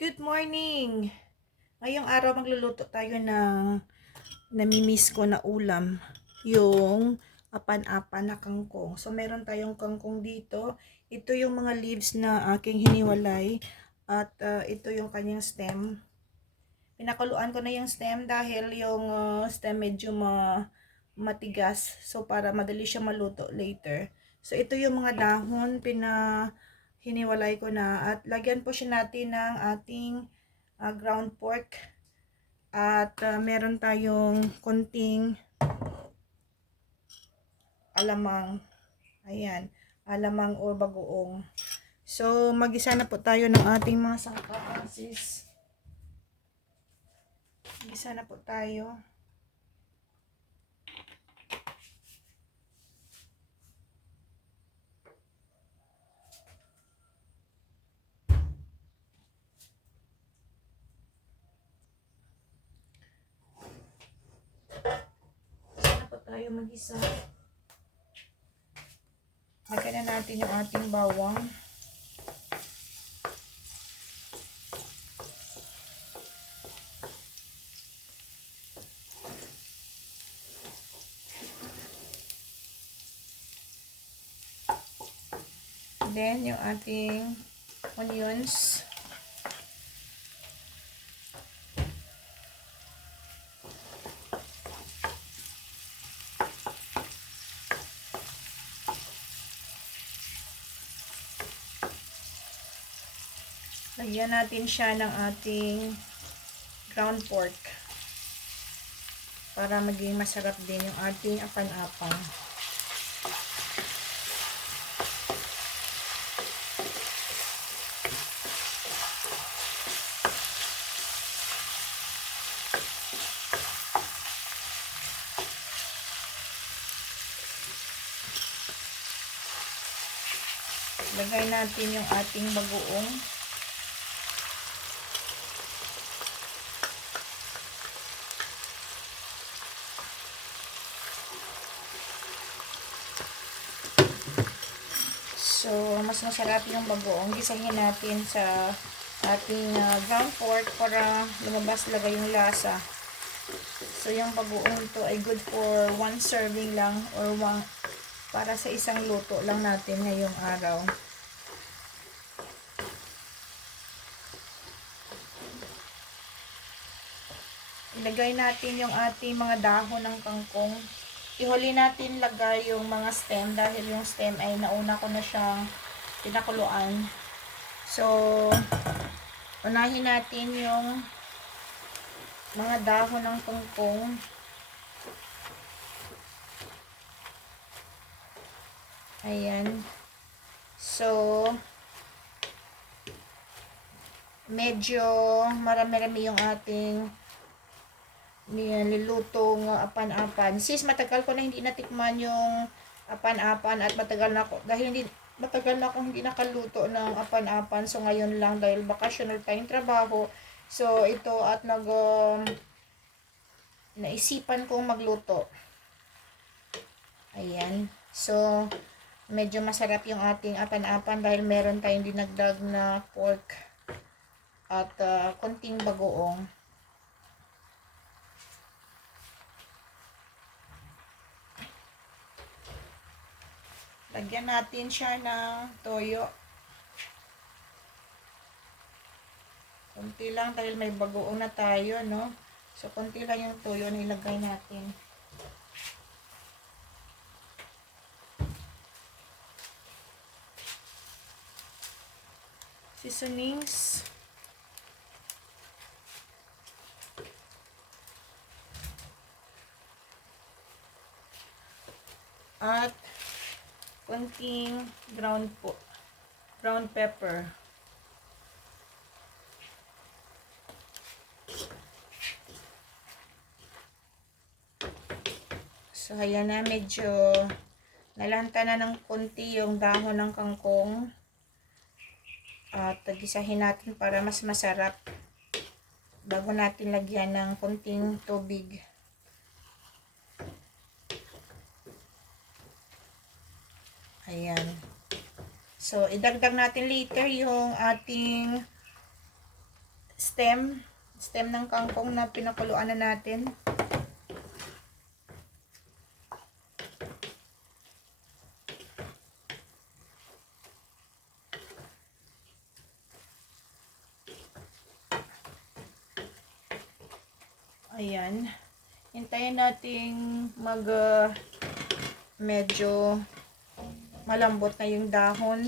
Good morning! Ngayong araw magluluto tayo ng namimiss ko na ulam. Yung apan-apan na kangkong. So, meron tayong kangkong dito. Ito yung mga leaves na aking hiniwalay. At ah, ito yung kanyang stem. Pinakuluan ko na yung stem dahil yung ah, stem medyo ma matigas. So, para madali siya maluto later. So, ito yung mga dahon. Pina hiniwalay ko na. At lagyan po siya natin ng ating ah, ground pork. At ah, meron tayong konting alamang. Ayan alamang o bagoong. So magisa na po tayo ng ating mga sangkap sis magisa na po tayo Tayo mag-isa. Lagyan na natin yung ating bawang. Then, yung ating onions. Lagyan natin siya ng ating ground pork para maging masarap din yung ating apan-apan. Lagay natin yung ating bagoong. So, mas masarap yung bagoong. Gisahin natin sa ating ah, ground pork para lumabas talaga yung lasa. So, yung bagoong ito ay good for one serving lang or one para sa isang luto lang natin ngayong araw. Ilagay natin yung ating mga dahon ng kangkong. Ihuli natin lagay yung mga stem dahil yung stem ay nauna ko na siyang pinakuluan. So, unahin natin yung mga dahon ng kangkong. Ayan. So, medyo marami-rami yung ating nilulutong apan-apan. Sis, matagal ko na hindi natikman yung apan-apan at matagal na ako, dahil hindi, matagal na akong hindi nakaluto ng apan-apan. So, ngayon lang dahil vacational time trabaho. So, ito at nag, um, naisipan kong magluto. Ayan. So, medyo masarap yung ating apan-apan dahil meron tayong dinagdag na pork at ah, konting bagoong. Lagyan natin siya ng toyo. Kunti lang dahil may bagoong na tayo, no? So, kunti lang yung toyo na ilagay natin. Seasonings. At konting ground po ground pepper. So, ayan na, medyo nalanta na ng konti yung dahon ng kangkong. At tagisahin natin para mas masarap bago natin lagyan ng konting tubig. Ayan. So, idagdag natin later yung ating stem. Stem ng kangkong na pinakuluan na natin. Ayan. Hintayin nating mag uh, medyo malambot na yung dahon.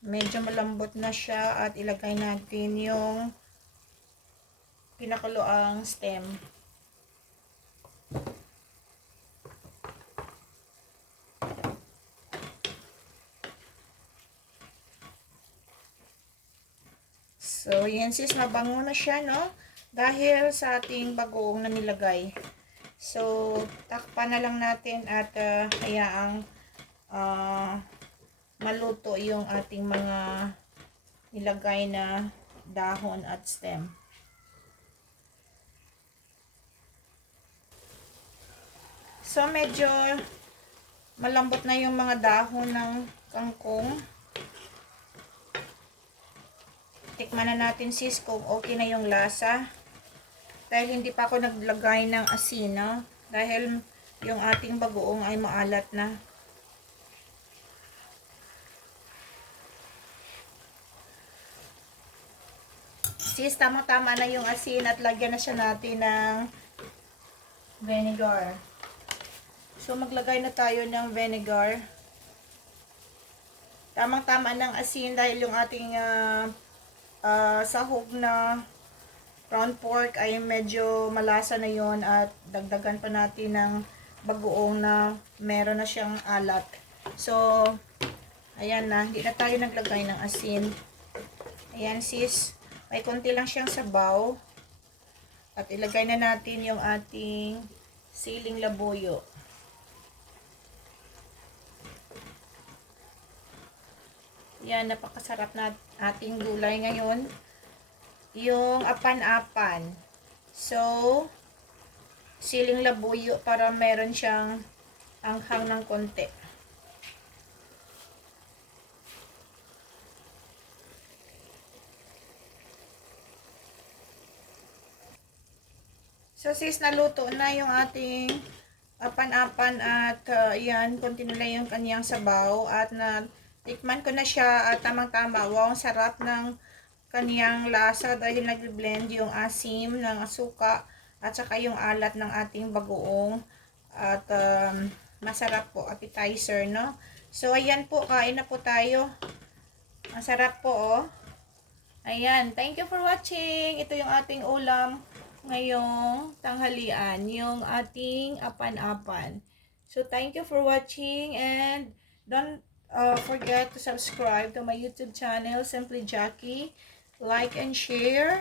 Medyo malambot na siya at ilagay natin yung pinakuluang stem. So, yan sis, mabango na siya, no? Dahil sa ating bagoong na nilagay. So, takpan na lang natin at uh, hayaang uh, maluto yung ating mga nilagay na dahon at stem. So, medyo malambot na yung mga dahon ng kangkong. Tikman na natin sis kung okay na yung lasa. Dahil hindi pa ako naglagay ng asin, no? Dahil yung ating bagoong ay maalat na. Sis, tama-tama na yung asin at lagyan na siya natin ng vinegar. So, maglagay na tayo ng vinegar. Tamang-tama ng asin dahil yung ating uh, uh, sahog na round pork ay medyo malasa na yon at dagdagan pa natin ng bagoong na meron na siyang alat. So, ayan na. Hindi na tayo naglagay ng asin. Ayan sis. May konti lang siyang sabaw. At ilagay na natin yung ating siling labuyo. Yan, napakasarap na ating gulay ngayon. Yung apan-apan. So, siling labuyo para meron siyang anghang ng konti. So, sis, naluto na yung ating apan-apan at uh, yan, konti na lang yung kanyang sabaw at na tikman ko na siya at tamang-tama. Wow, ang sarap ng kaniyang lasa dahil nag-blend yung asim ng asuka at saka yung alat ng ating bagoong. At um, masarap po appetizer no? So ayan po kain na po tayo. Masarap po oh. Ayan thank you for watching. Ito yung ating ulam ngayong tanghalian yung ating apan-apan. So thank you for watching and don't uh, forget to subscribe to my YouTube channel, Simply Jackie. Like and share.